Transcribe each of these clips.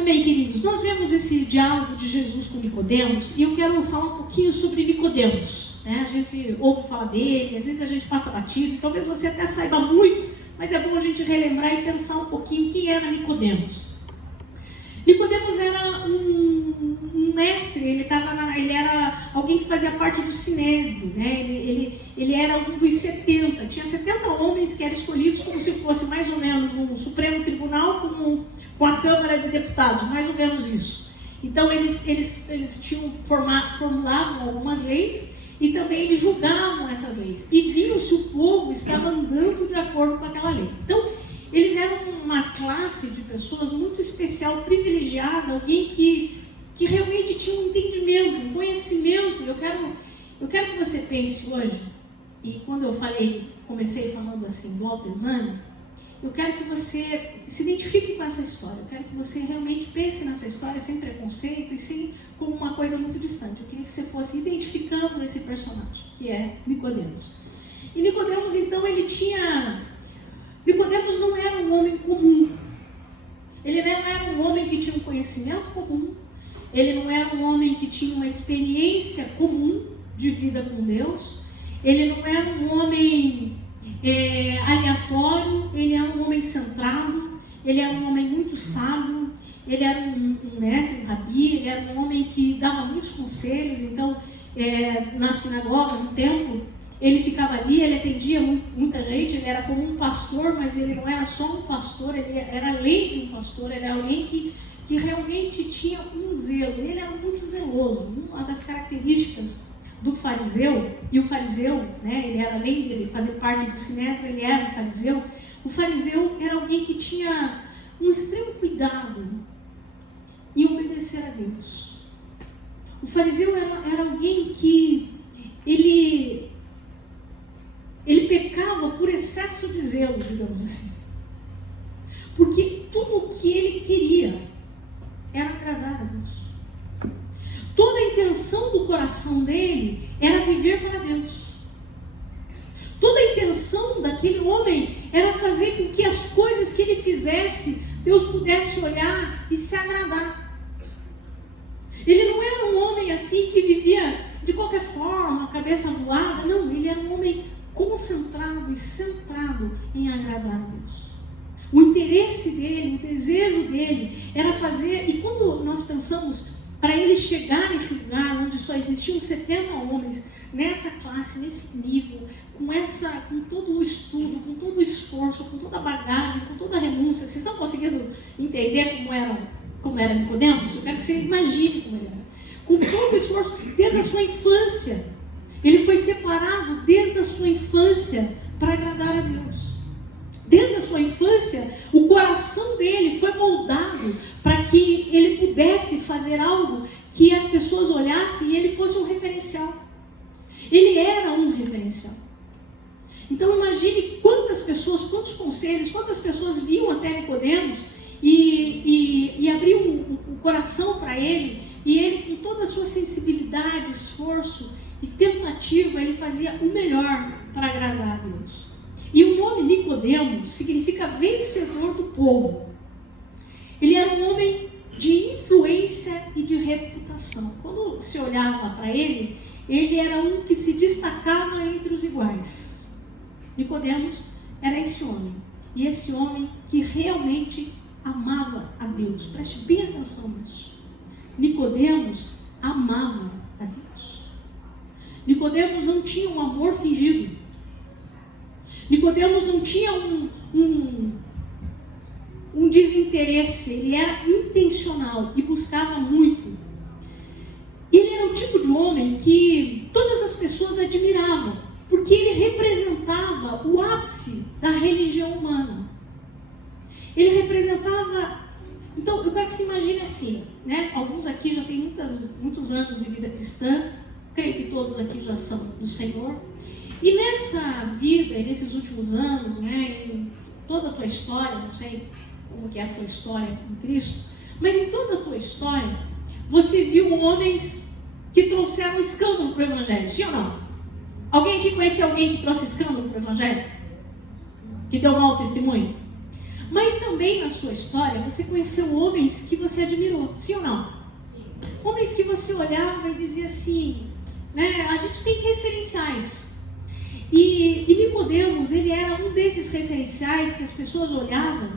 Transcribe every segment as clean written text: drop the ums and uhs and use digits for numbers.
Amém, queridos? Nós vemos esse diálogo de Jesus com Nicodemos e eu quero falar um pouquinho sobre Nicodemos, né? A gente ouve falar dele, às vezes a gente passa batido, talvez você até saiba muito, mas é bom a gente relembrar e pensar um pouquinho quem era Nicodemos. Nicodemos era um mestre, ele era alguém que fazia parte do Sinédrio, né? Ele era um dos 70, tinha 70 homens que eram escolhidos como se fosse mais ou menos um Supremo Tribunal com a Câmara de Deputados, mais ou menos isso. Então eles formulavam algumas leis e também eles julgavam essas leis e viam se o povo estava andando de acordo com aquela lei. Então eles eram uma classe de pessoas muito especial, privilegiada, alguém que realmente tinha um entendimento, um conhecimento. Eu quero que você pense hoje, e quando eu comecei falando assim do autoexame, eu quero que você se identifique com essa história. Eu quero que você realmente pense nessa história sem preconceito e sem como uma coisa muito distante. Eu queria que você fosse identificando esse personagem, que é Nicodemos. E Nicodemos, então, Nicodemos não era um homem comum. Ele não era um homem que tinha um conhecimento comum. Ele não era um homem que tinha uma experiência comum de vida com Deus. Ele não era um homem aleatório. Ele era um homem centrado. Ele era um homem muito sábio. Ele era um mestre, um rabi. Ele era um homem que dava muitos conselhos. Então, na sinagoga, no templo, ele ficava ali, ele atendia muita gente, ele era como um pastor, mas ele não era só um pastor, ele era além de um pastor, ele era alguém que realmente tinha um zelo, ele era muito zeloso. Uma das características do fariseu, e o fariseu, né, ele era, além de fazer parte do Sinédrio, ele era um fariseu. O fariseu era alguém que tinha um extremo cuidado em obedecer a Deus. O fariseu era alguém que ele pecava por excesso de zelo, digamos assim. Porque tudo o que ele queria era agradar a Deus. Toda a intenção do coração dele era viver para Deus. Toda a intenção daquele homem era fazer com que as coisas que ele fizesse, Deus pudesse olhar e se agradar. Ele não era um homem assim que vivia de qualquer forma, cabeça voada. Não, ele era um homem concentrado e centrado em agradar a Deus. O interesse dele, o desejo dele era fazer, e quando nós pensamos para ele chegar nesse lugar onde só existiam 70 homens, nessa classe, nesse nível, com todo o estudo, com todo o esforço, com toda a bagagem, com toda a renúncia, vocês estão conseguindo entender como era Nicodemos? Eu quero que você imagine como ele era. Com todo o esforço, desde a sua infância. Ele foi separado desde a sua infância para agradar a Deus. Desde a sua infância, o coração dele foi moldado para que ele pudesse fazer algo que as pessoas olhassem e ele fosse um referencial. Ele era um referencial. Então imagine quantas pessoas, quantos conselhos, quantas pessoas viam até Nicodemos e abriam o coração para ele, e ele, com toda a sua sensibilidade, esforço e tentativa, ele fazia o melhor para agradar a Deus. E o nome Nicodemos significa vencedor do povo. Ele era um homem de influência e de reputação. Quando se olhava para ele, ele era um que se destacava entre os iguais. Nicodemos era esse homem. E esse homem que realmente amava a Deus. Preste bem atenção nisso. Nicodemos amava a Deus. Nicodemos não tinha um amor fingido. Nicodemos não tinha um desinteresse. Ele era intencional e buscava muito. Ele era o tipo de homem que todas as pessoas admiravam, porque ele representava o ápice da religião humana. Ele representava... Então, eu quero que você imagine assim, né? Alguns aqui já têm muitos anos de vida cristã, creio que todos aqui já são do Senhor. E nessa vida, nesses últimos anos, né, em toda a tua história, não sei como que é a tua história com Cristo, mas em toda a tua história, você viu homens que trouxeram escândalo para o Evangelho, sim ou não? Alguém aqui conhece alguém que trouxe escândalo para o Evangelho? Que deu mau testemunho? Mas também na sua história você conheceu homens que você admirou, sim ou não? Sim. Homens que você olhava e dizia assim, né? A gente tem referenciais. E Nicodemos, ele era um desses referenciais que as pessoas olhavam,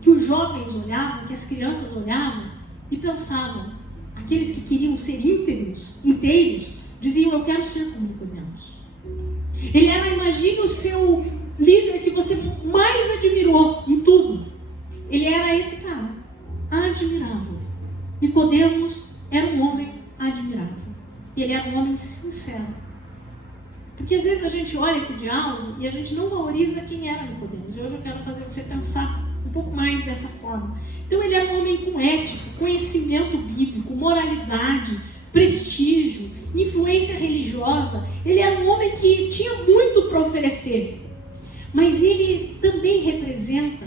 que os jovens olhavam, que as crianças olhavam e pensavam. Aqueles que queriam ser inteiros, diziam, eu quero ser como Nicodemos. Ele era, imagine o seu líder que você mais admirou em tudo. Ele era esse cara, admirável. Nicodemos era um homem admirável. E ele era um homem sincero. Porque às vezes a gente olha esse diálogo e a gente não valoriza quem era Nicodemos. E hoje eu quero fazer você pensar um pouco mais dessa forma. Então ele era um homem com ética, conhecimento bíblico, moralidade, prestígio, influência religiosa. Ele era um homem que tinha muito para oferecer. Mas ele também representa,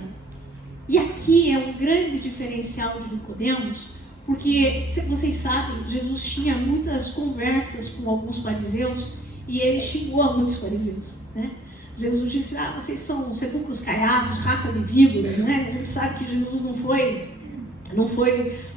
e aqui é um grande diferencial de Nicodemos, porque vocês sabem, Jesus tinha muitas conversas com alguns fariseus e ele xingou a muitos fariseus, né? Jesus disse, vocês são sepulcros caiados, raça de víboras, né? A gente sabe que Jesus não foi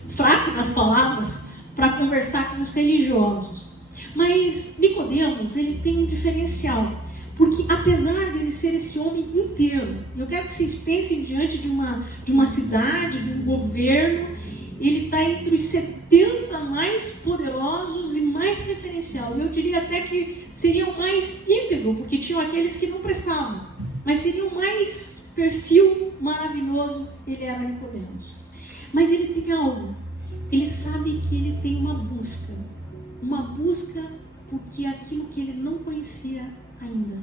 fraco nas palavras para conversar com os religiosos. Mas Nicodemos, ele tem um diferencial, porque apesar dele ser esse homem inteiro, eu quero que vocês pensem diante de uma cidade, de um governo, ele está entre os 70 mais poderosos e mais referencial. Eu diria até que seriam mais íntegro, porque tinham aqueles que não prestavam, mas seria o mais perfil maravilhoso, ele era Nicodemos. Mas ele tem algo, ele sabe que ele tem uma busca porque aquilo que ele não conhecia ainda.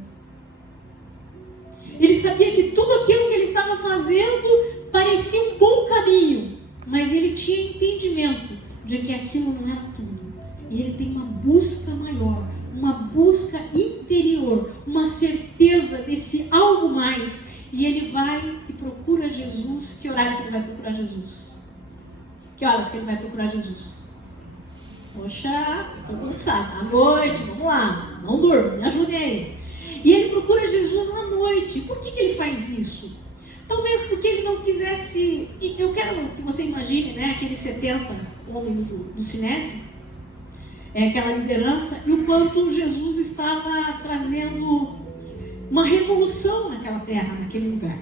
Ele sabia que tudo aquilo que ele estava fazendo parecia um bom caminho, mas ele tinha entendimento de que aquilo não era tudo. E ele tem uma busca maior, uma busca interior, uma certeza desse algo mais. E ele vai e procura Jesus. Que horário que ele vai procurar Jesus? Que horas que ele vai procurar Jesus? Poxa, todo mundo sabe, à noite, vamos lá, não durma, me ajudem aí. E ele procura Jesus à noite. Por que ele faz isso? Talvez porque ele não quisesse... Eu quero que você imagine, né, aqueles 70 homens do Sinédrio, aquela liderança, e o quanto Jesus estava trazendo uma revolução naquela terra, naquele lugar.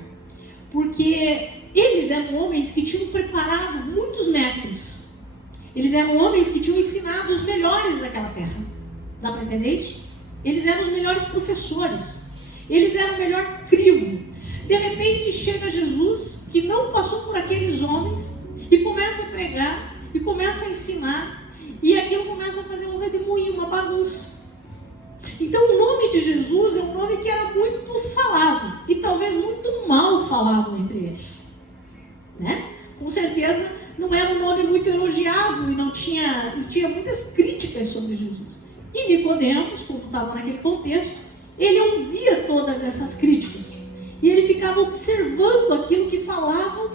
Porque eles eram homens que tinham preparado muitos mestres. Eles eram homens que tinham ensinado os melhores daquela terra. Dá para entender isso? Eles eram os melhores professores. Eles eram o melhor crivo. De repente chega Jesus, que não passou por aqueles homens, e começa a pregar, e começa a ensinar, e aquilo começa a fazer um redemoinho, uma bagunça. Então o nome de Jesus é um nome que era muito falado, e talvez muito mal falado entre eles, né? Com certeza não era um nome muito elogiado, e tinha muitas críticas sobre Jesus. E Nicodemos, como estava naquele contexto, ele ouvia todas essas críticas. E ele ficava observando aquilo que falavam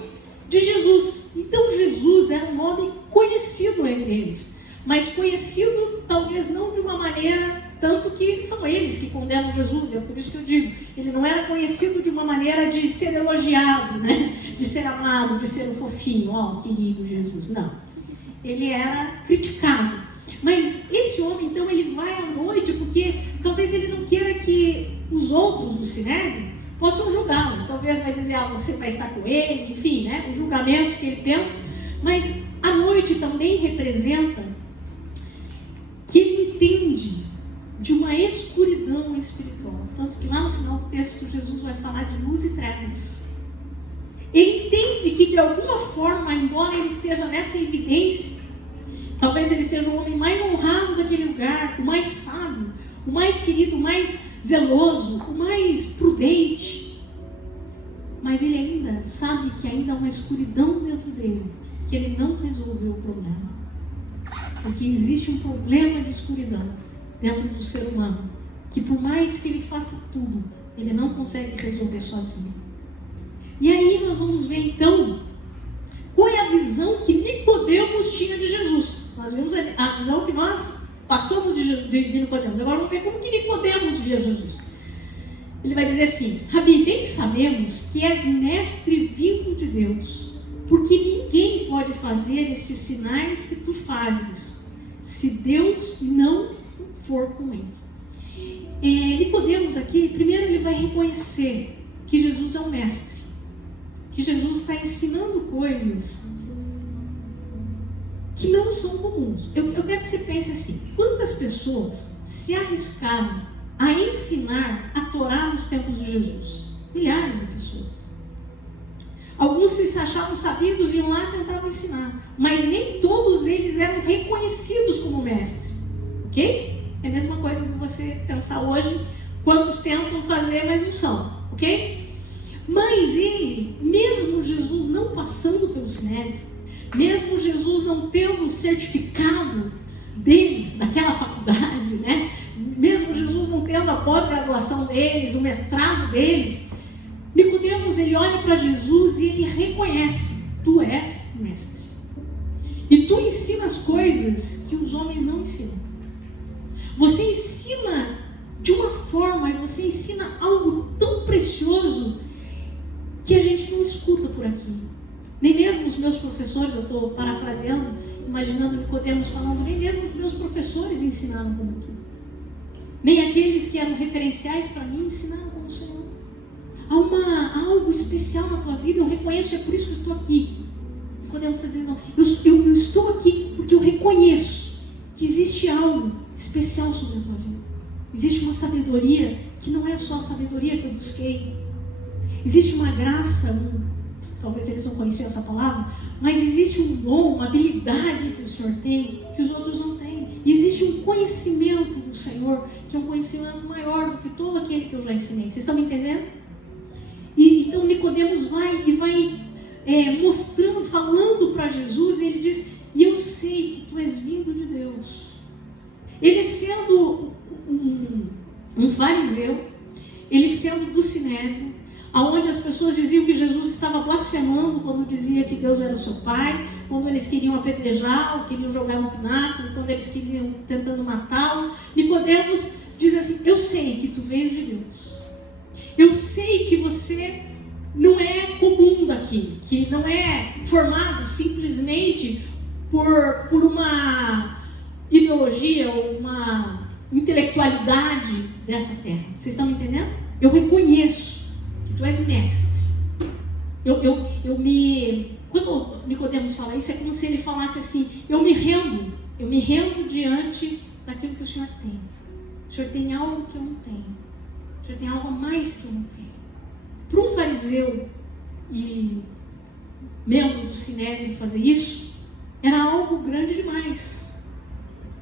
de Jesus. Então Jesus era um nome conhecido entre eles. Mas conhecido talvez não de uma maneira, tanto que são eles que condenam Jesus. É por isso que eu digo, ele não era conhecido de uma maneira de ser elogiado, né? De ser amado, de ser um fofinho, querido Jesus. Não. Ele era criticado. Mas esse homem, então, ele vai à noite porque talvez ele não queira que os outros do Sinédrio possam julgá-lo. Talvez vai dizer, você vai estar com ele, enfim, né? Os julgamentos que ele pensa. Mas a noite também representa que ele entende de uma escuridão espiritual. Tanto que lá no final do texto Jesus vai falar de luz e trevas. Ele entende que de alguma forma, embora ele esteja nessa evidência, talvez ele seja o homem mais honrado daquele lugar, o mais sábio, o mais querido, o mais zeloso, o mais prudente. Mas ele ainda sabe que ainda há uma escuridão dentro dele, que ele não resolveu o problema. Porque existe um problema de escuridão dentro do ser humano, que por mais que ele faça tudo, ele não consegue resolver sozinho. E aí nós vamos ver então qual é a visão que Nicodemos tinha de Jesus. Nós vimos a visão que nós passamos de Nicodemos. Agora vamos ver como que Nicodemos via Jesus. Ele vai dizer assim: Rabi, bem sabemos que és mestre vindo de Deus, porque ninguém pode fazer estes sinais que tu fazes, se Deus não for com ele. Nicodemos aqui, primeiro ele vai reconhecer que Jesus é um mestre, que Jesus está ensinando coisas que não são comuns. Eu quero que você pense assim: quantas pessoas se arriscaram a ensinar a Torá nos tempos de Jesus? Milhares de pessoas. Alguns se achavam sabidos e iam lá e tentavam ensinar, mas nem todos eles eram reconhecidos como mestre, ok? É a mesma coisa que você pensar hoje, quantos tentam fazer, mas não são, ok? Mas ele, mesmo Jesus não passando pelo Sinédrio, mesmo Jesus não tendo o certificado deles, daquela faculdade, né? Mesmo Jesus não tendo a pós-graduação deles, o mestrado deles, Nicodemos, ele olha para Jesus e ele reconhece: tu és mestre. E tu ensinas coisas que os homens não ensinam. Você ensina de uma forma, e você ensina algo tão precioso que a gente não escuta por aqui. Nem mesmo os meus professores, eu estou parafraseando, imaginando Nicodemos falando, nem mesmo os meus professores ensinaram como tu. Nem aqueles que eram referenciais para mim ensinaram como o Senhor. Há algo especial na tua vida, eu reconheço, é por isso que eu estou aqui. Nicodemos está dizendo, eu estou aqui porque eu reconheço que existe algo especial sobre a tua vida. Existe uma sabedoria que não é só a sabedoria que eu busquei. Existe uma graça, talvez eles não conheciam essa palavra, mas existe um dom, uma habilidade que o Senhor tem, que os outros não têm. E existe um conhecimento do Senhor, que é um conhecimento maior do que todo aquele que eu já ensinei. Vocês estão me entendendo? E então Nicodemos vai mostrando, falando para Jesus, e ele diz: e eu sei que tu és vindo de Deus. Ele sendo um fariseu, ele sendo do Sinédrio, aonde as pessoas diziam que Jesus estava blasfemando quando dizia que Deus era o seu pai, quando eles queriam apedrejar, ou queriam jogar no pináculo, quando eles queriam tentando matá-lo. Nicodemos diz assim: eu sei que tu veio de Deus. Eu sei que você não é comum daqui, que não é formado simplesmente por uma ideologia ou uma intelectualidade dessa terra. Vocês estão me entendendo? Eu reconheço que tu és mestre. Quando Nicodemos fala isso, é como se ele falasse assim: eu me rendo diante daquilo que o Senhor tem. O Senhor tem algo que eu não tenho. O Senhor tem algo a mais que eu não tenho. Para um fariseu e membro do Sinédrio fazer isso, era algo grande demais.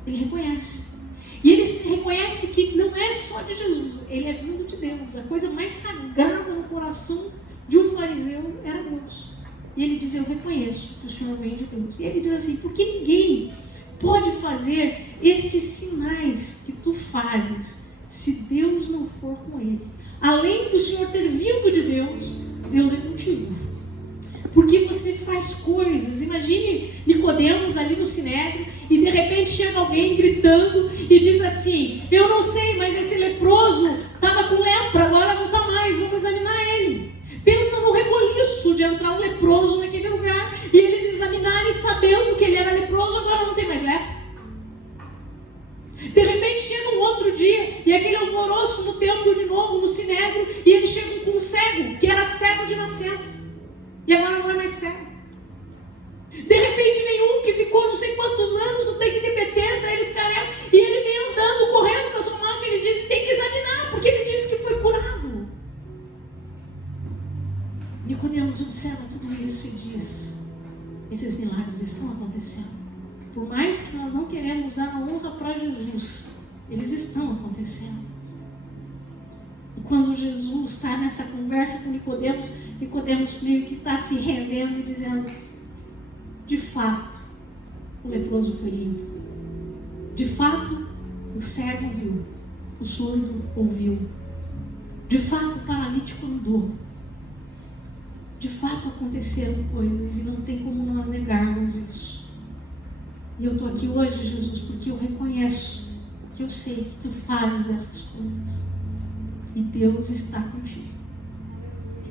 Ele reconhece. E ele reconhece que não é só de Jesus, ele é vindo de Deus. A coisa mais sagrada no coração de um fariseu era Deus. E ele diz: eu reconheço que o Senhor vem de Deus. E ele diz assim: porque ninguém pode fazer estes sinais que tu fazes se Deus não for com ele. Além do Senhor ter vindo de Deus, Deus é contigo. Porque você faz coisas. Imagine Nicodemos ali no Sinédrio e de repente chega alguém gritando e diz assim: eu não sei, mas esse leproso estava com lepra, agora não está mais, vamos examinar ele. Pensa no reboliço de entrar um leproso naquele lugar e eles examinarem sabendo que ele era leproso, agora não tem mais lepra. De repente chega um outro dia e aquele alvoroço no templo de novo, no Sinédrio, e eles chegam com um cego, que era cego de nascença, e agora não é mais cego. De repente vem um que ficou não sei quantos anos no tanque de Betesda, eles carregam, e ele vem andando, correndo com a sua mão, que eles dizem: tem que examinar, porque ele disse que foi curado. Nicodemos observa tudo isso e diz: esses milagres estão acontecendo. Por mais que nós não queremos dar a honra para Jesus, eles estão acontecendo. E quando Jesus está nessa conversa com Nicodemos, Nicodemos meio que está se rendendo e dizendo: de fato, o leproso foi limpo. De fato, o cego viu, o surdo ouviu. De fato, o paralítico andou. De fato, aconteceram coisas e não tem como nós negarmos isso. E eu estou aqui hoje, Jesus, porque eu reconheço que eu sei que tu fazes essas coisas. e Deus está contigo.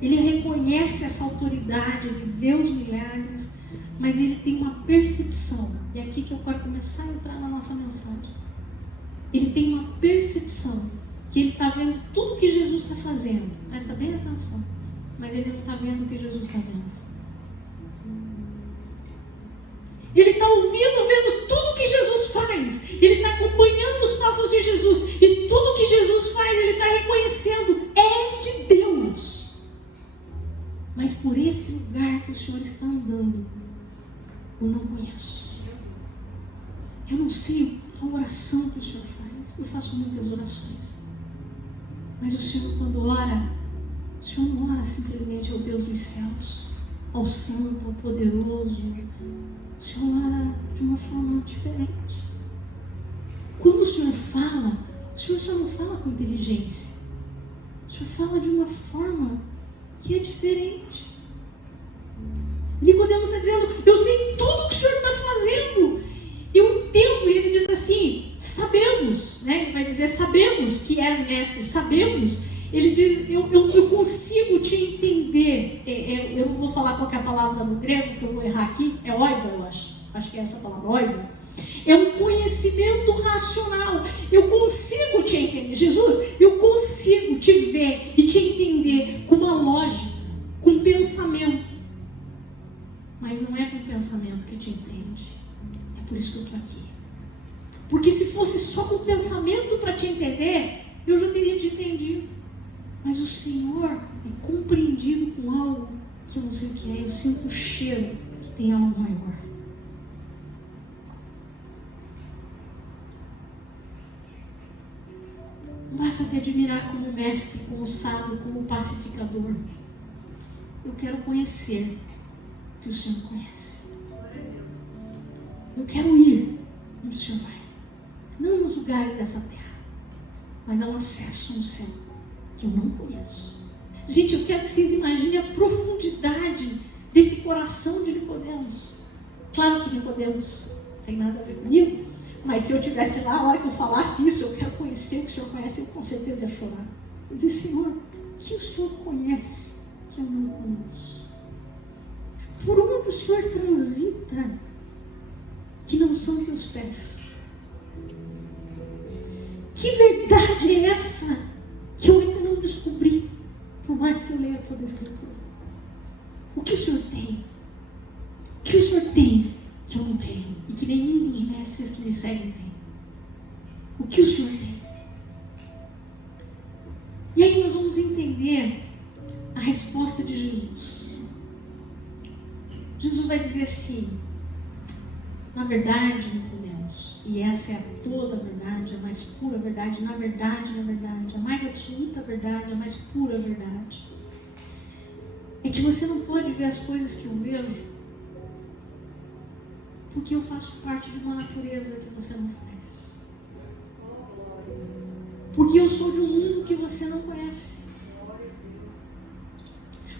Ele reconhece essa autoridade, ele vê os milagres, mas ele tem uma percepção. E é aqui que eu quero começar a entrar na nossa mensagem. Ele tem uma percepção que ele está vendo tudo que Jesus está fazendo. Presta bem atenção. Mas ele não está vendo o que Jesus está vendo. Ele está ouvindo, vendo tudo que Jesus faz. Ele está acompanhando os passos de Jesus. E tudo que Jesus faz, ele está reconhecendo. É de Deus. Mas por esse lugar que o Senhor está andando, eu não conheço. Eu não sei a oração que o Senhor faz. Eu faço muitas orações. Mas o Senhor, quando ora, o Senhor não ora simplesmente ao Deus dos céus, ao Santo, ao Poderoso. O Senhor ora de uma forma diferente. Quando o Senhor só não fala com inteligência. O Senhor fala de uma forma que é diferente. Nicodemos está dizendo, eu sei tudo que o Senhor está fazendo. Eu entendo. E ele diz assim, sabemos, né? Ele vai dizer, sabemos que és mestre, sabemos. Ele diz, eu consigo te entender. Eu não vou falar qual que é a palavra no grego, que eu vou errar aqui. É oida, eu acho. Acho que é essa palavra, oida. É um conhecimento racional. Eu consigo te entender. Jesus, eu consigo te ver e te entender com uma lógica, com um pensamento. Mas não é com o pensamento que te entende. É por isso que eu estou aqui. Porque se fosse só com o pensamento para te entender, eu já teria te entendido. Mas o Senhor é compreendido com algo que eu não sei o que é. Eu sinto o cheiro que tem algo maior. Não basta te admirar como mestre, como sábio, como pacificador. Eu quero conhecer o que o Senhor conhece. Eu quero ir onde o Senhor vai. Não nos lugares dessa terra, mas ao acesso no céu que eu não conheço. Gente, eu quero que vocês imaginem a profundidade desse coração de Nicodemos. Claro que Nicodemos não tem nada a ver comigo, mas se eu estivesse lá, a hora que eu falasse isso, eu quero conhecer o que o Senhor conhece, eu com certeza ia chorar. Eu dizer, Senhor, o que o Senhor conhece que eu não conheço? Por onde o Senhor transita que não são teus pés? Que verdade é essa que eu ainda não descobri, por mais que eu leia toda a Escritura? O que o Senhor tem? O que o Senhor tem que eu não tenho e que nenhum dos mestres que me seguem tem? O que o Senhor tem? E aí nós vamos entender a resposta de Jesus. Jesus vai dizer assim, na verdade, Nicodemos, e essa é toda a verdade, a mais pura verdade, na verdade, a mais absoluta verdade, a mais pura verdade, é que você não pode ver as coisas que eu vejo, porque eu faço parte de uma natureza que você não faz. Porque eu sou de um mundo que você não conhece.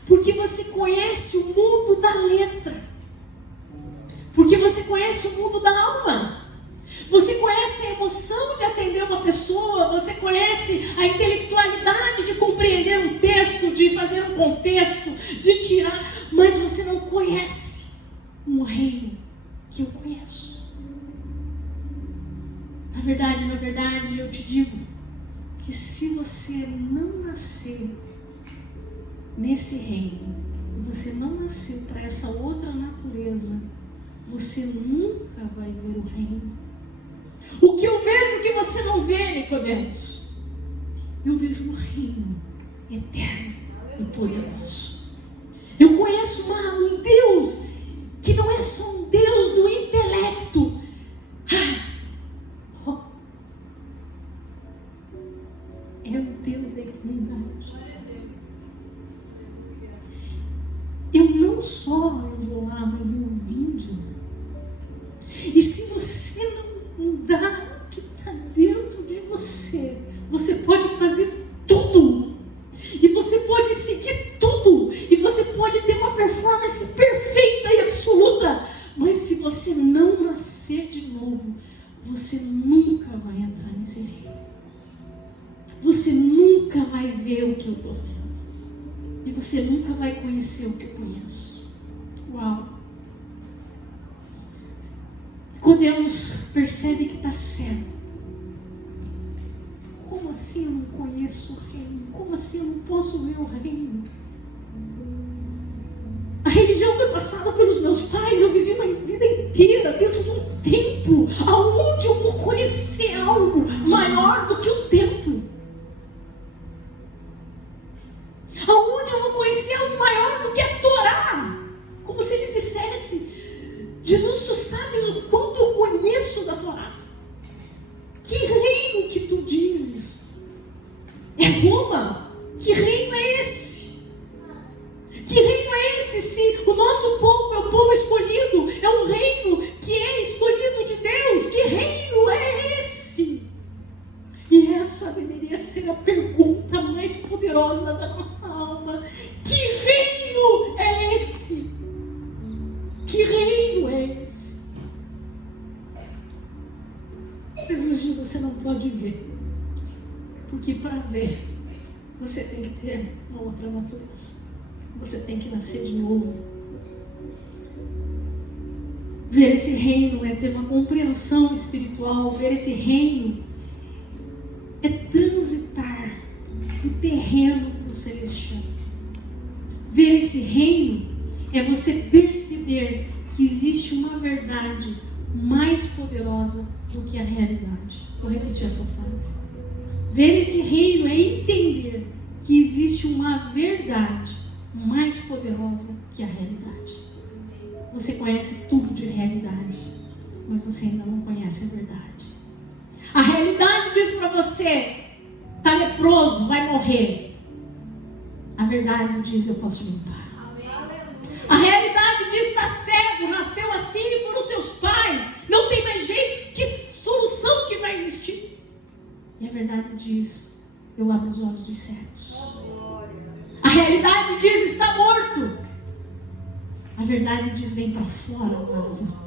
Porque você conhece o mundo da letra. Porque você conhece o mundo da alma. Você conhece a emoção de atender uma pessoa. Você conhece a intelectualidade de compreender um texto, de fazer um contexto, de tirar. Mas você não conhece um reino que eu conheço. Na verdade, eu te digo que se você não nascer nesse reino, você não nasceu para essa outra natureza, você nunca vai ver o reino. O que eu vejo que você não vê, Nicodemos? Eu vejo um reino eterno e poderoso. Eu conheço um Deus que não é só um Deus do intelecto. É o Deus da eternidade. Eu não só vou lá, mas eu vim de lá. E se você não mudar o que está dentro de você, você pode fazer tudo. E você pode seguir tudo. E você pode ter uma performance perfeita e absoluta. Mas se você não nascer de novo, você nunca vai entrar nesse reino. Você você nunca vai ver o que eu estou vendo. E você nunca vai conhecer o que eu conheço. Uau! Nicodemos percebe que está cego. Como assim eu não conheço o reino? Como assim eu não posso ver o reino? A religião foi passada pelos meus pais. Eu vivi uma vida inteira dentro de um templo, aonde eu vou conhecer algo maior do que o templo. Aonde eu vou conhecer algo maior do que a Torá. Como se ele dissesse: Jesus, tu sabes o quanto eu conheço da Torá. Que reino que tu dizes? É Roma? Que reino é esse? Que reino é esse se o nosso povo é o povo escolhido? É um reino que é escolhido de Deus. Que reino é esse? E essa deveria ser a pergunta mais poderosa da nossa alma. Que reino é esse? Que reino é esse? Jesus diz: você não pode ver. Porque para ver, você tem que ter uma outra natureza. Você tem que nascer de novo. Ver esse reino é ter uma compreensão espiritual. Ver esse reino é transitar do terreno para o celestial. Ver esse reino é você perceber que existe uma verdade mais poderosa do que a realidade. Vou repetir essa frase. Ver esse reino é entender que existe uma verdade mais poderosa que a realidade. Você conhece tudo de realidade, mas você ainda não conhece a verdade. A realidade diz para você: está leproso, vai morrer. A verdade diz: eu posso limpar. A realidade diz: está cego, nasceu assim e foram seus pais, não tem mais jeito, que solução que vai existir? E a verdade diz: eu abro os olhos dos cegos. A realidade diz: está morto. A verdade diz: vem para fora, Lázaro.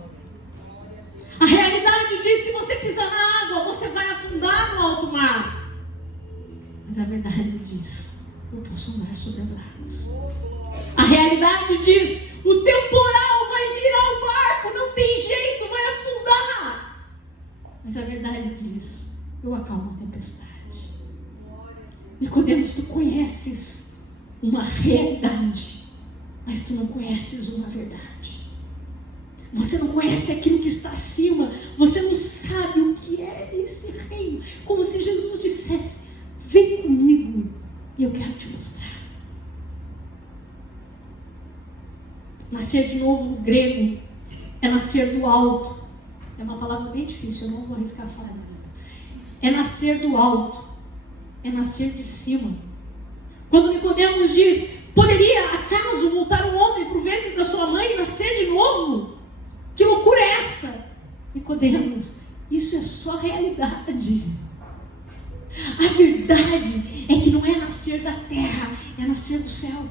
A realidade diz: se você pisar na água, você vai afundar no alto mar. Mas a verdade diz: eu posso andar sobre as águas. A realidade diz: o temporal vai virar o barco, não tem jeito, vai afundar. Mas a verdade diz: eu acalmo a tempestade. Nicodemos, tu conheces uma realidade, mas tu não conheces uma verdade. Você não conhece aquilo que está acima. Você não sabe o que é esse reino. Como se Jesus dissesse: vem comigo e eu quero te mostrar. Nascer de novo no grego é nascer do alto. É uma palavra bem difícil, eu não vou arriscar falar. É nascer do alto. É nascer de cima. Quando Nicodemos diz: poderia acaso voltar um homem para o ventre da sua mãe e nascer de novo? Que loucura é essa? Nicodemos, isso é só realidade. A verdade é que não é nascer da terra, é nascer do céu.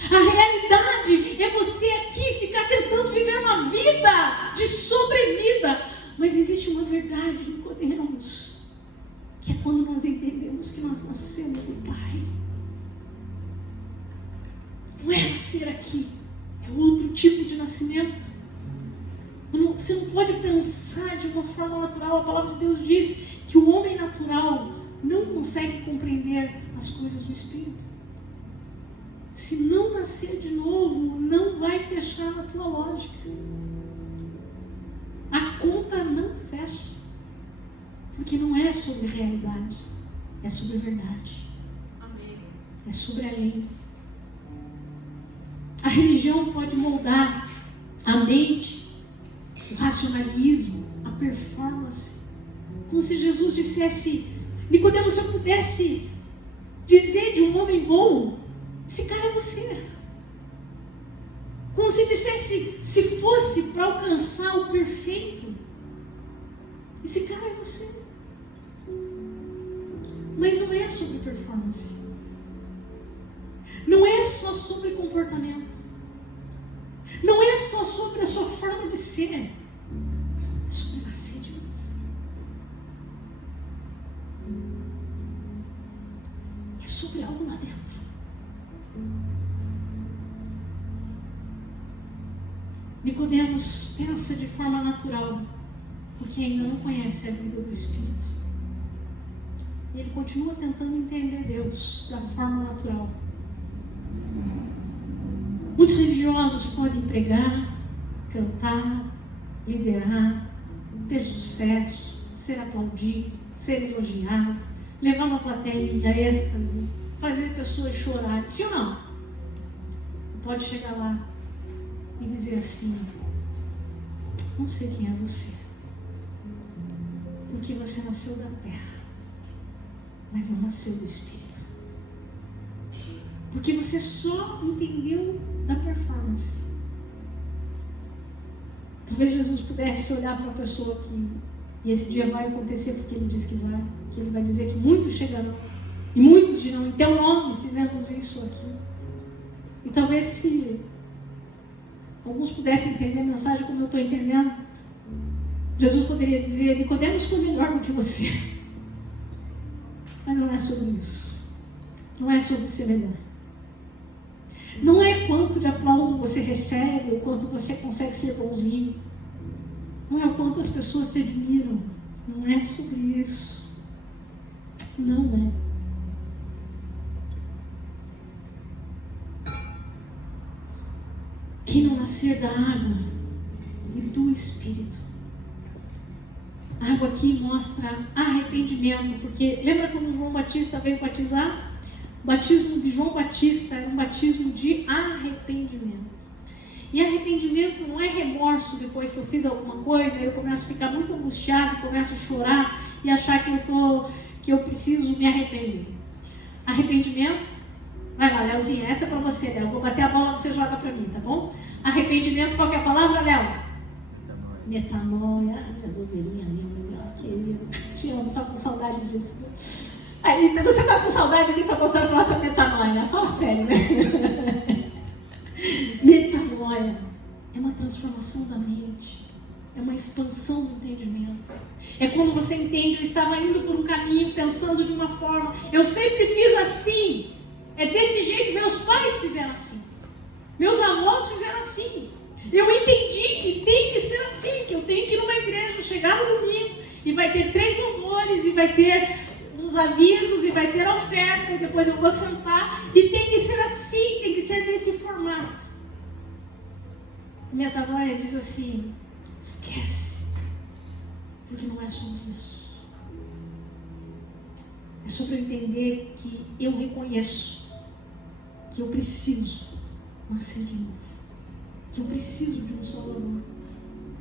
A realidade é você aqui ficar tentando viver uma vida de sobrevida. Mas existe uma verdade, Nicodemos, que é quando nós entendemos que nós nascemos do Pai. Não é nascer aqui, é outro tipo de nascimento. Você não pode pensar de uma forma natural. A palavra de Deus diz que o homem natural não consegue compreender as coisas do Espírito. Se não nascer de novo, não vai fechar na tua lógica. A conta não fecha. Porque não é sobre realidade, é sobre verdade. Amém. É sobre a lei. A religião pode moldar a mente, o racionalismo, a performance. Como se Jesus dissesse: Nicodemos, se eu pudesse dizer de um homem bom, esse cara é você. Como se dissesse, se fosse para alcançar o perfeito, esse cara é você. Mas não é sobre performance. Não é só sobre comportamento. Não é só sobre a sua forma de ser. É sobre nascer de novo. Nicodemos pensa de forma natural, porque ainda não conhece a vida do Espírito. E ele continua tentando entender Deus da forma natural. Muitos religiosos podem pregar, cantar, liderar, ter sucesso, ser aplaudido, ser elogiado, levar uma plateia em êxtase, fazer pessoas chorarem, sim ou não? Pode chegar lá e dizer assim: não sei quem é você, porque você nasceu da terra, mas não nasceu do Espírito. Porque você só entendeu da performance. Talvez Jesus pudesse olhar para a pessoa e esse dia vai acontecer porque ele diz que vai, que ele vai dizer que muitos chegarão e muitos dirão: em teu nome fizemos isso aqui. E talvez se alguns pudessem entender a mensagem como eu estou entendendo, Jesus poderia dizer: Nicodemos foi melhor do que você. Mas não é sobre isso. Não é sobre ser melhor. Não é quanto de aplauso você recebe, ou quanto você consegue ser bonzinho. Não é o quanto as pessoas te admiram. Não é sobre isso. Não é. Quem não nascer da água e do Espírito. A água aqui mostra arrependimento, porque lembra quando João Batista veio batizar? O batismo de João Batista era um batismo de arrependimento. E arrependimento não é remorso depois que eu fiz alguma coisa, eu começo a ficar muito angustiado, começo a chorar e achar que eu preciso me arrepender. Arrependimento, vai lá, Léozinha, essa é para você, Léo. Vou bater a bola, você joga para mim, tá bom? Arrependimento, qual que é a palavra, Léo? Metanoia. Minhas ovelhinhas lindas, querido. Te amo, tá com saudade disso. Aí você tá com saudade de mim, tá postando a nossa metanoia. Fala sério, né? Metanoia é uma transformação da mente. É uma expansão do entendimento. É quando você entende: eu estava indo por um caminho, pensando de uma forma, eu sempre fiz assim. É desse jeito, meus pais fizeram assim. Meus avós fizeram assim. Eu entendi que tem que ser assim, que eu tenho que ir numa igreja, chegar no domingo, e vai ter 3 louvores, e vai ter uns avisos, e vai ter oferta, e depois eu vou sentar, e tem que ser assim, tem que ser nesse formato. Metanoia diz assim: esquece, porque não é sobre isso. É sobre eu entender que eu reconheço que eu preciso nascer de novo, que eu preciso de um Salvador,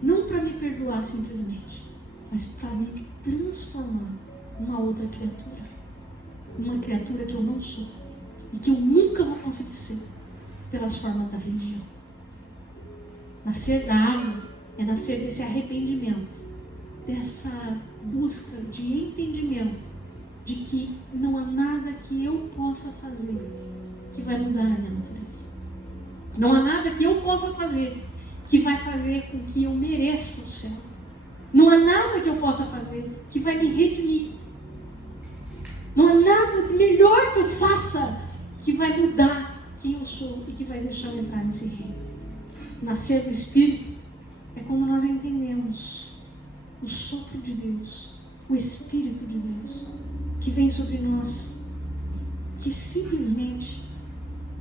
não para me perdoar simplesmente, mas para me transformar numa outra criatura, uma criatura que eu não sou e que eu nunca vou conseguir ser pelas formas da religião. Nascer da água é nascer desse arrependimento, dessa busca de entendimento de que não há nada que eu possa fazer que vai mudar a minha natureza. Não há nada que eu possa fazer que vai fazer com que eu mereça o céu. Não há nada que eu possa fazer que vai me redimir. Não há nada melhor que eu faça que vai mudar quem eu sou e que vai deixar eu entrar nesse reino. Nascer do Espírito é quando nós entendemos o sopro de Deus, o Espírito de Deus, que vem sobre nós, que simplesmente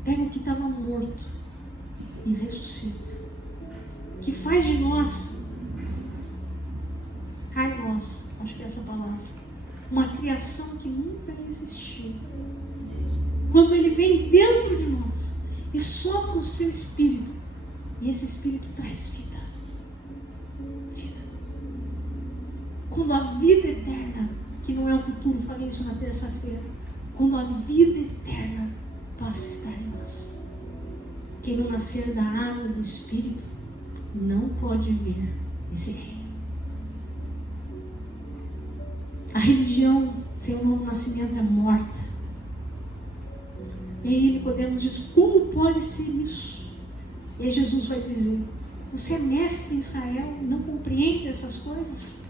pega o que estava morto e ressuscita, que faz de nós, cai em nós, acho que é essa palavra, uma criação que nunca existiu. Quando Ele vem dentro de nós e sopra o seu Espírito, e esse Espírito traz vida. Vida. Quando a vida eterna, que não é o futuro, falei isso na terça-feira, quando a vida eterna passa a estar em nós. Quem não nascer da água e do Espírito não pode ver esse reino. A religião sem o novo nascimento é morta. E aí Nicodemos diz: como pode ser isso? E aí Jesus vai dizer: você é mestre em Israel e não compreende essas coisas?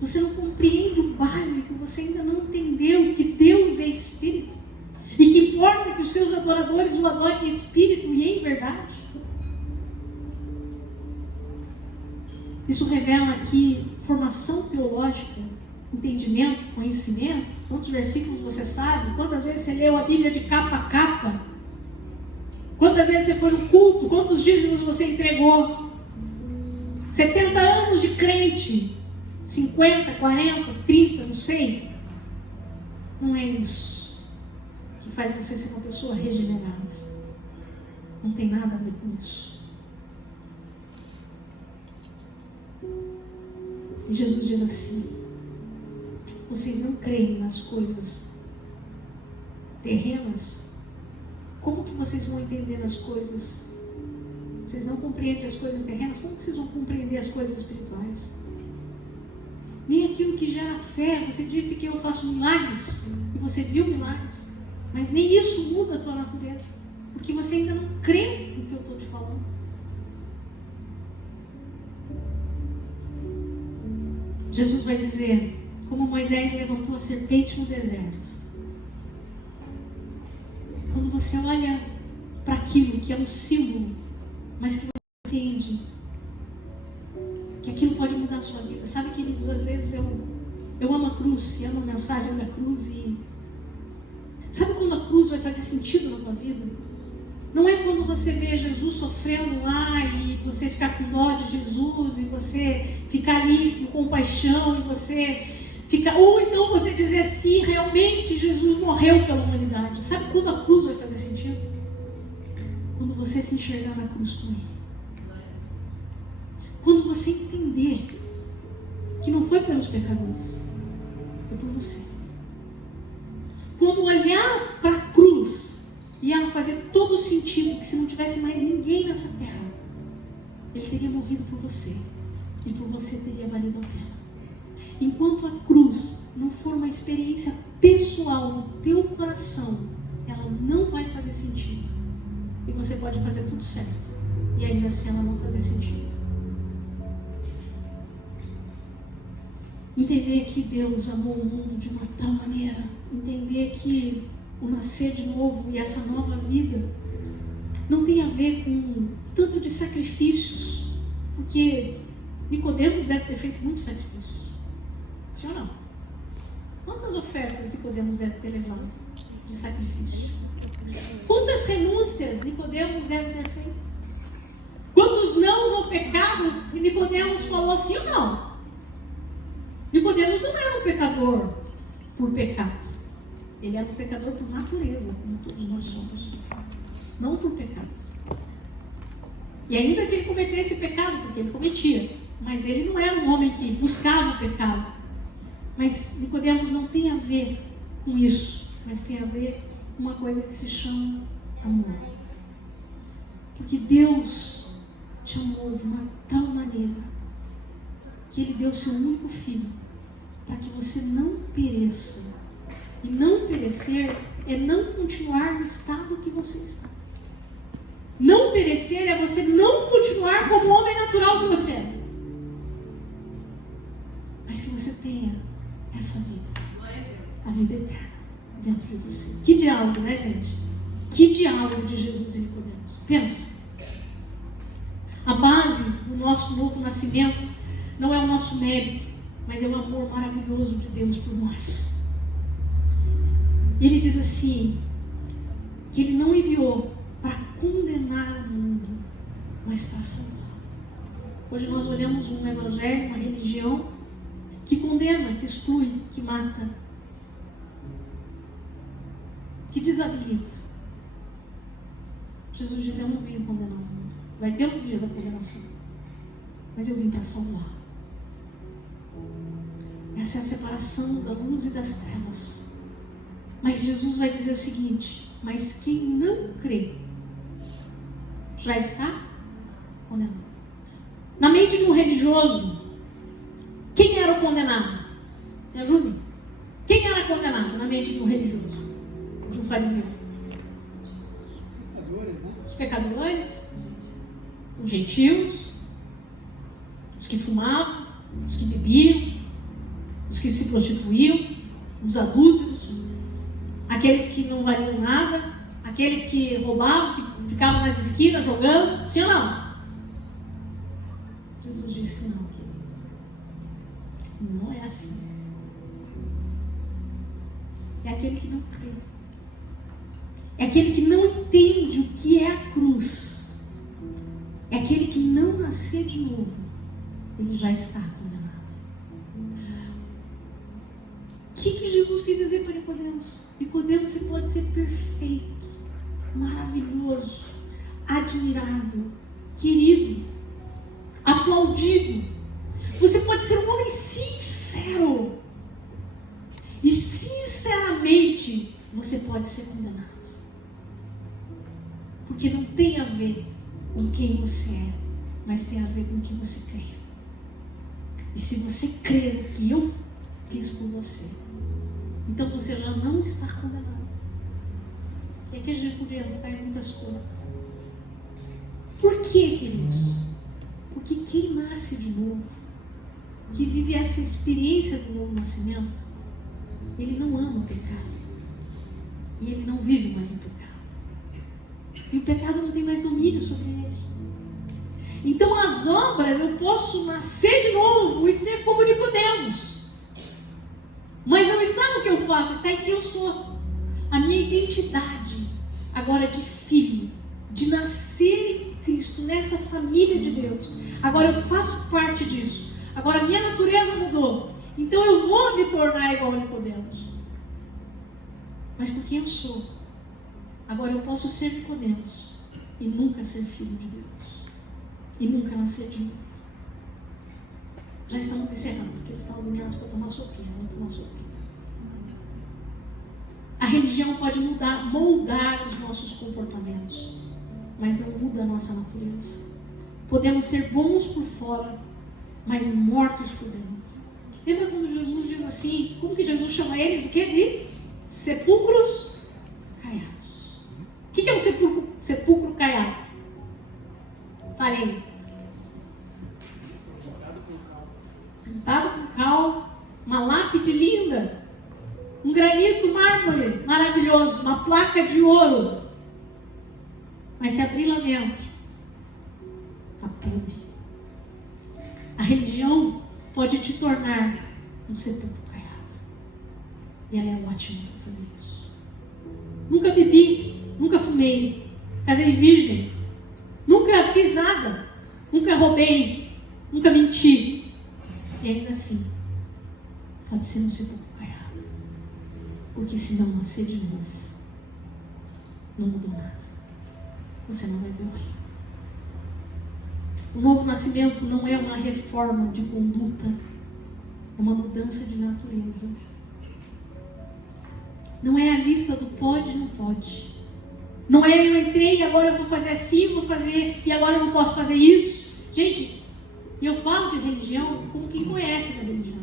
Você não compreende o básico, você ainda não entendeu que Deus é Espírito e que importa que os seus adoradores o adorem em Espírito e em verdade? Isso revela que formação teológica, entendimento, conhecimento, quantos versículos você sabe, quantas vezes você leu a Bíblia de capa a capa, quantas vezes você foi no culto, quantos dízimos você entregou, 70 anos de crente, 50, 40, 30, não sei. Não é isso que faz você ser uma pessoa regenerada. Não tem nada a ver com isso. E Jesus diz assim: vocês não creem nas coisas terrenas? Como que vocês vão entender as coisas? Vocês não compreendem as coisas terrenas? Como que vocês vão compreender as coisas espirituais? Nem aquilo que gera fé. Você disse que eu faço milagres, e você viu milagres, mas nem isso muda a tua natureza, porque você ainda não crê no que eu estou te falando. Jesus vai dizer, como Moisés levantou a serpente no deserto. Quando você olha para aquilo que é um símbolo, mas que você entende que aquilo pode mudar a sua vida. Sabe, queridos, às vezes eu amo a cruz, e amo a mensagem da cruz, e sabe quando a cruz vai fazer sentido na tua vida? Não é quando você vê Jesus sofrendo lá e você ficar com dó de Jesus e você ficar ali com compaixão e você fica, ou então você dizer assim, realmente Jesus morreu pela humanidade. Sabe quando a cruz vai fazer sentido? Quando você se enxergar na cruz com Ele. Quando você entender que não foi pelos pecadores, foi por você. Quando olhar para a cruz e ela fazer todo o sentido, que se não tivesse mais ninguém nessa terra, Ele teria morrido por você, e por você teria valido a pena. Enquanto a cruz não for uma experiência pessoal no teu coração, ela não vai fazer sentido. E você pode fazer tudo certo, e ainda assim ela não fazer sentido. Entender que Deus amou o mundo de uma tal maneira, entender que o nascer de novo e essa nova vida não tem a ver com tanto de sacrifícios, porque Nicodemos deve ter feito muitos sacrifícios, sim ou não? Quantas ofertas Nicodemos deve ter levado de sacrifício? Quantas renúncias Nicodemos deve ter feito? Quantos nãos ao pecado que Nicodemos falou, sim ou não? Nicodemos não era um pecador por pecado. Ele era um pecador por natureza, como todos nós somos. Não por pecado. E ainda que ele cometesse pecado, porque ele cometia, mas ele não era um homem que buscava o pecado. Mas Nicodemos não tem a ver com isso, mas tem a ver com uma coisa que se chama amor. Porque Deus te amou de uma tal maneira que Ele deu seu único filho para que você não pereça. E não perecer é não continuar no estado que você está. Não perecer é você não continuar como o homem natural que você é, mas que você tenha essa vida, a vida eterna dentro de você. Que diálogo, né, gente? Que diálogo de Jesus e Nicodemos. Pensa. A base do nosso novo nascimento não é o nosso mérito, mas é o amor maravilhoso de Deus por nós. Ele diz assim, que Ele não enviou para condenar o mundo, mas para salvar. Hoje nós olhamos um evangelho, uma religião que condena, que exclui, que mata, que desabilita. Jesus diz, eu não vim condenar o mundo. Vai ter um dia da condenação, mas eu vim para salvar. Essa é a separação da luz e das trevas. Mas Jesus vai dizer o seguinte, mas quem não crê já está condenado. Na mente de um religioso, quem era o condenado? Me ajude. Quem era condenado na mente de um religioso? De um fariseu? Os pecadores, os gentios, os que fumavam, os que bebiam, os que se prostituíam, os adúlteros, aqueles que não valiam nada, aqueles que roubavam, que ficavam nas esquinas jogando, sim ou não? Jesus diz, disse não, querido. Não é assim. É aquele que não crê. É aquele que não entende o que é a cruz. É aquele que não nascer de novo. Ele já está condenado. O que Jesus quis dizer para Nicodemos? Nicodemos, você pode ser perfeito, maravilhoso, admirável, querido, aplaudido. Você pode ser um homem sincero. E sinceramente, você pode ser condenado. Porque não tem a ver com quem você é, mas tem a ver com o que você crê. E se você crê no que eu fiz por você, então você já não está condenado. E aqui a gente podia entrar em muitas coisas. Por quê, queridos? Porque quem nasce de novo, que vive essa experiência do novo nascimento, ele não ama o pecado. E ele não vive mais no pecado. E o pecado não tem mais domínio sobre ele. Então as obras, eu posso nascer de novo e ser como Nicodemos. Mas não está no que eu faço, está em quem eu sou. A minha identidade agora de filho, de nascer em Cristo, nessa família de Deus. Agora eu faço parte disso. Agora a minha natureza mudou. Então eu vou me tornar igual a Nicodemos. Mas por quem eu sou? Agora eu posso ser Nicodemos e nunca ser filho de Deus. E nunca nascer de novo. Já estamos encerrando, porque eles estão alinhados para tomar sopinha. Vamos tomar sopinha. A religião pode moldar os nossos comportamentos, mas não muda a nossa natureza. Podemos ser bons por fora, mas mortos por dentro. Lembra quando Jesus diz assim, como que Jesus chama eles do quê? De sepulcros caiados. O que é um sepulcro caiado? Falei. Pintado com cal, uma lápide linda, um granito mármore maravilhoso, uma placa de ouro. Mas se abrir lá dentro, está podre. A religião pode te tornar um sepulcro caiado. E ela é ótima para fazer isso. Nunca bebi, nunca fumei, casei virgem, nunca fiz nada, nunca roubei, nunca menti. E ainda assim, pode ser um sepulcro caiado. Porque se não nascer de novo, não mudou nada. Você não vai ver o reino. O novo nascimento não é uma reforma de conduta, é uma mudança de natureza. Não é a lista do pode e não pode. Não é eu entrei e agora eu vou fazer assim, vou fazer e agora eu não posso fazer isso. Gente, eu falo de religião como quem conhece da religião.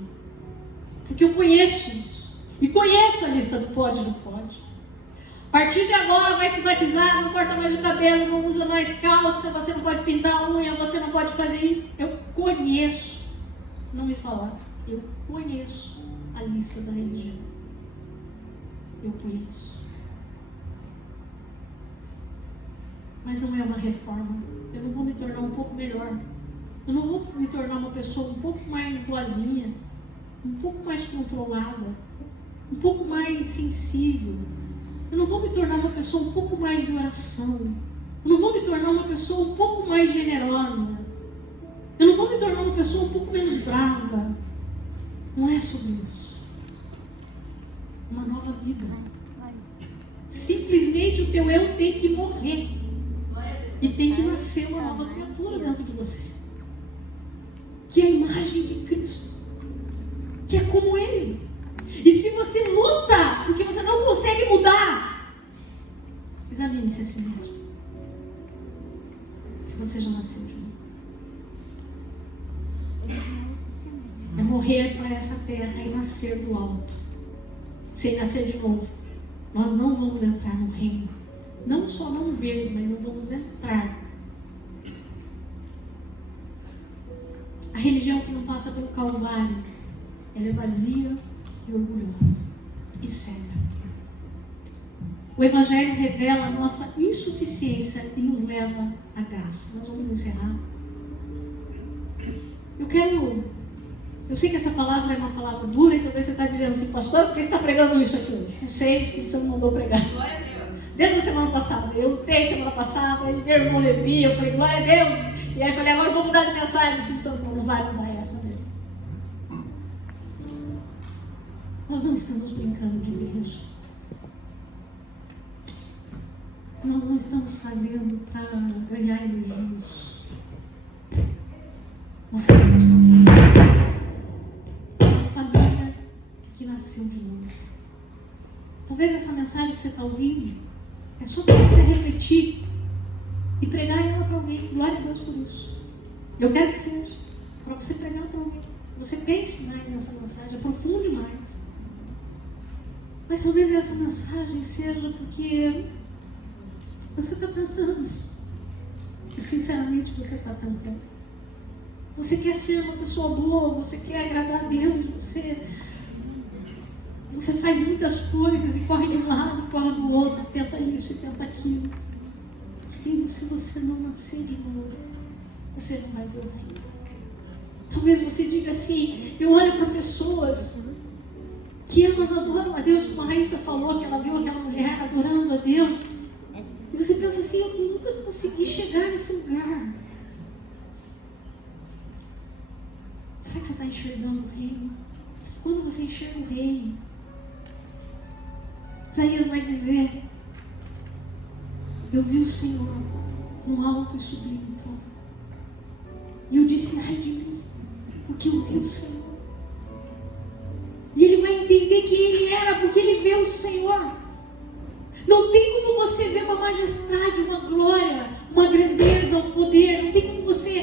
Porque eu conheço isso. E conheço a lista do pode e não pode. A partir de agora vai se batizar, não corta mais o cabelo, não usa mais calça, você não pode pintar a unha, você não pode fazer isso. Eu conheço. Não me falar. Eu conheço a lista da religião. Eu conheço. Mas não é uma reforma. Eu não vou me tornar um pouco melhor. Eu não vou me tornar uma pessoa um pouco mais boazinha, um pouco mais controlada, um pouco mais sensível. Eu não vou me tornar uma pessoa um pouco mais de oração. Eu não vou me tornar uma pessoa um pouco mais generosa. Eu não vou me tornar uma pessoa um pouco menos brava. Não é sobre isso. Uma nova vida. Simplesmente o teu eu tem que morrer. E tem que nascer uma nova criatura dentro de você. Que é a imagem de Cristo. Que é como Ele. E se você luta porque você não consegue mudar, examine-se a si mesmo. Se você já nasceu de novo. É morrer para essa terra e nascer do alto. Sem nascer de novo, nós não vamos entrar no reino. Não só não ver, mas não vamos entrar. A religião que não passa pelo Calvário, ela é vazia e orgulhosa e cega. O Evangelho revela a nossa insuficiência e nos leva à graça. Nós vamos encerrar. Eu sei que essa palavra é uma palavra dura, e talvez você está dizendo assim, pastor, por que você está pregando isso aqui hoje? Não sei, porque você não mandou pregar. Glória a Deus. Desde a semana passada, eu lutei semana passada, e meu irmão Levi, eu falei, glória a Deus. E aí eu falei, agora eu vou mudar de mensagem, o Espírito Santo não vai mudar essa mesmo. Nós não estamos brincando de igreja. Nós não estamos fazendo para ganhar elogios. Nós temos uma família que nasceu de novo. Talvez essa mensagem que você está ouvindo é só para você refletir e pregar ela para alguém. Glória a Deus por isso. Eu quero que seja para você pregar para alguém. Você pense mais nessa mensagem, aprofunde mais. Mas talvez essa mensagem seja porque você está tentando. E sinceramente você está tentando. Você quer ser uma pessoa boa, você quer agradar a Deus, você faz muitas coisas e corre de um lado, corre do outro, tenta isso e tenta aquilo. Querido, se você não nascer de novo, você não vai ver o reino. Talvez você diga assim, eu olho para pessoas que elas adoram a Deus, como a Raíssa falou, que ela viu aquela mulher adorando a Deus. E você pensa assim, eu nunca consegui chegar nesse lugar. Será que você está enxergando o reino? Porque quando você enxerga o reino, Isaías vai dizer, eu vi o Senhor no alto e sublime trono. E eu disse, ai de mim, porque eu vi o Senhor. E ele vai entender quem ele era, porque ele vê o Senhor. Não tem como você ver uma majestade, uma glória, uma grandeza, um poder. Não tem como você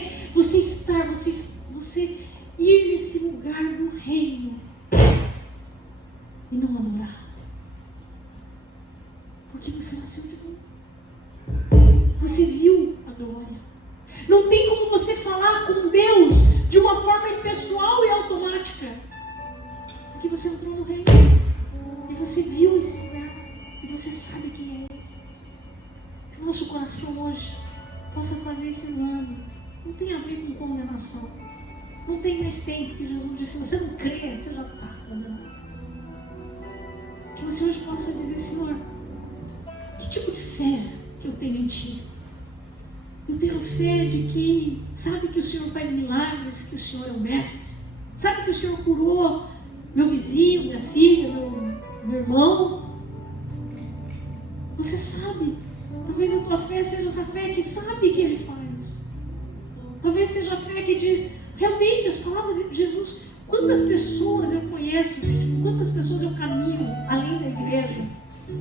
estar, você ir nesse lugar do reino e não adorar. Porque você nasceu de novo. Você viu a glória. Não tem como você falar com Deus de uma forma impessoal e automática. Porque você entrou no reino. E você viu esse lugar. E você sabe quem é Ele. Que o nosso coração hoje possa fazer esse exame. Não tem a ver com condenação. Não tem mais tempo, que Jesus disse, se você não crê, você já está condenado. Que você hoje possa dizer, Senhor, que tipo de fé que eu tenho em Ti? Eu tenho fé de que, sabe que o Senhor faz milagres, que o Senhor é o mestre. Sabe que o Senhor curou meu vizinho, minha filha, meu irmão. Você sabe, talvez a tua fé seja essa fé que sabe que Ele faz. Talvez seja a fé que diz, realmente as palavras de Jesus, quantas pessoas eu conheço, gente, quantas pessoas eu caminho além da igreja,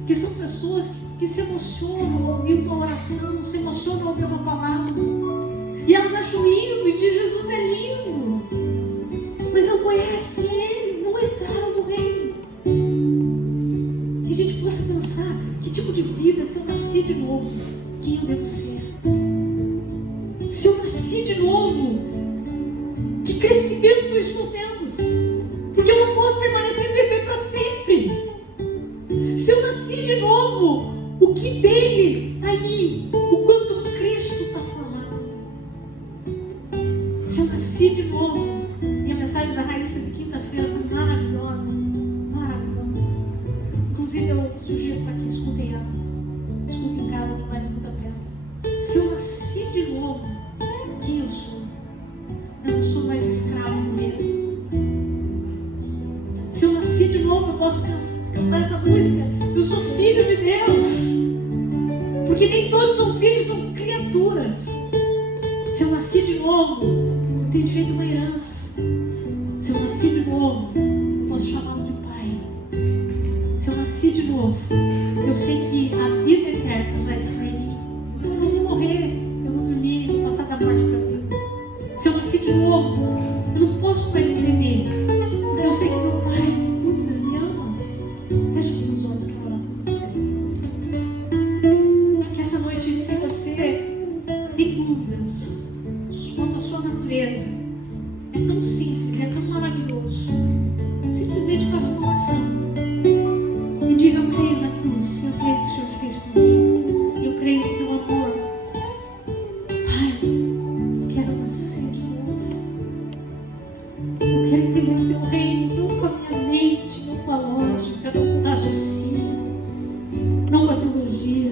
que são pessoas que se emocionam ao ouvir uma oração, se emocionam ao ouvir uma palavra, e elas acham lindo e dizem, Jesus é lindo, mas não conhecem Ele, não entraram no reino. Que a gente possa pensar, que tipo de vida, se eu nasci de novo, quem eu devo ser? Se eu nasci de novo, que crescimento eu estou tendo? Porque eu não posso permanecer bebê para sempre. Se eu nasci de novo, o que dele está em mim? O quanto Cristo está formado? Se eu nasci de novo, e a mensagem da Raíssa de quinta-feira foi maravilhosa, maravilhosa. Inclusive eu sugiro para que escutem ela. Escutem em casa, que vale muito a pena. Se eu nasci de novo, quem eu sou? Eu não sou mais escravo do medo. Se eu nasci de novo, eu posso cantar essa música. Eu sou filho de Deus. Porque nem todos são filhos, são criaturas. Se eu nasci de novo, eu tenho direito a uma herança. Se eu nasci de novo, eu posso chamá-lo de pai. Se eu nasci de novo, eu sei que a vida eterna já está em mim. Então eu não vou morrer, eu vou dormir, vou passar da morte para a vida. Se eu nasci de novo, eu não posso mais tremer, porque eu sei que meu Pai me cuida, me ama. Feche os teus olhos que eu orar por você. Que essa noite, se você tem dúvidas quanto à sua natureza, é tão simples, é tão maravilhoso. Simplesmente faça uma oração e diga, eu creio na cruz, eu creio que o Senhor fez comigo, eu creio no teu amor. Pai, eu quero nascer de novo. Eu quero entender o teu reino, não com a minha mente, não com a lógica, não com o raciocínio, não com a teologia.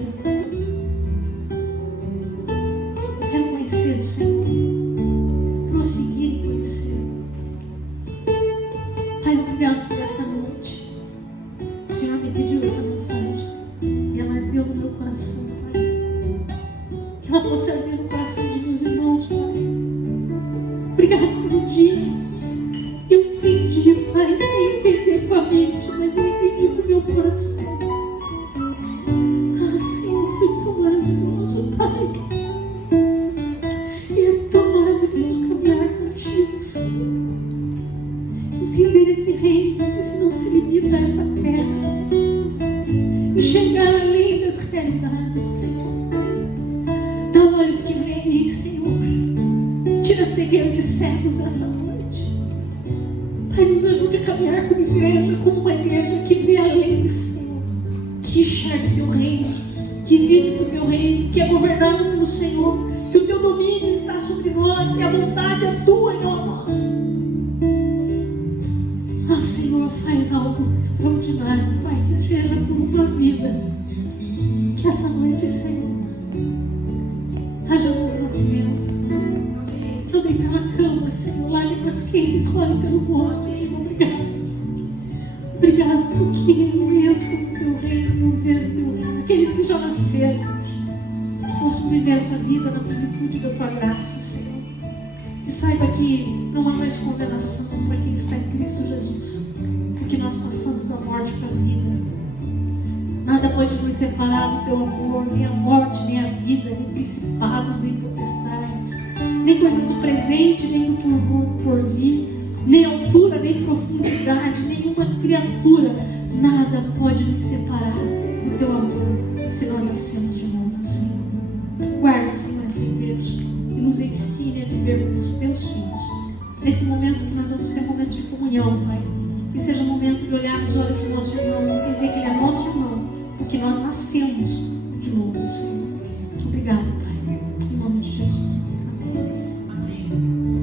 Eu quero conhecer o Senhor, prosseguir em conhecer. Pai, obrigado por esta noite. O Senhor me pediu essa mensagem e ela ardeu no meu coração, Pai. Que ela possa arder no coração de meus irmãos, Pai. Obrigado pelo dia que eu entendi, Pai, sem entender com a mente, mas eu entendi com o meu coração. Ah, Senhor, foi tão maravilhoso, Pai. E é tão maravilhoso caminhar contigo, Senhor. Entender esse reino que se não se limita a essa terra. Enxergar além das realidades, Senhor. Dá olhos que veem, Senhor. Tira a cegueira de cegos nessa noite. Pai, nos ajude a caminhar como igreja, como uma igreja que vê além, Senhor. Que enxerga o teu reino, que vive o teu reino, que é governado pelo Senhor, que o teu domínio está sobre nós, que a vontade é tua e não a nossa. Ah, Senhor, faz algo extraordinário, Pai, que seja por uma vida. Que essa noite, Senhor, haja um novo nascimento. Que eu deitar na cama, Senhor, lágrimas quentes rolem pelo rosto. Obrigado. Obrigado porque eu entro no teu reino, eu ver o teu reino. Aqueles que já nasceram, que possam viver essa vida na plenitude da tua graça, Senhor. Que saiba que não há mais condenação para quem está em Cristo Jesus, porque nós passamos da morte para a vida. Nada pode nos separar do teu amor, nem a morte, nem a vida, nem principados, nem potestades, nem coisas do presente, nem do por vir, nem altura, nem profundidade, nenhuma criatura. Nada pode nos separar do teu amor se nós nascemos de novo, Senhor. Guarda, Senhor, essa igreja e nos ensine a viver como os teus filhos. Nesse momento que nós vamos ter um momento de comunhão, Pai, que seja um momento de olhar nos olhos do nosso irmão, entender que ele é nosso irmão, porque nós nascemos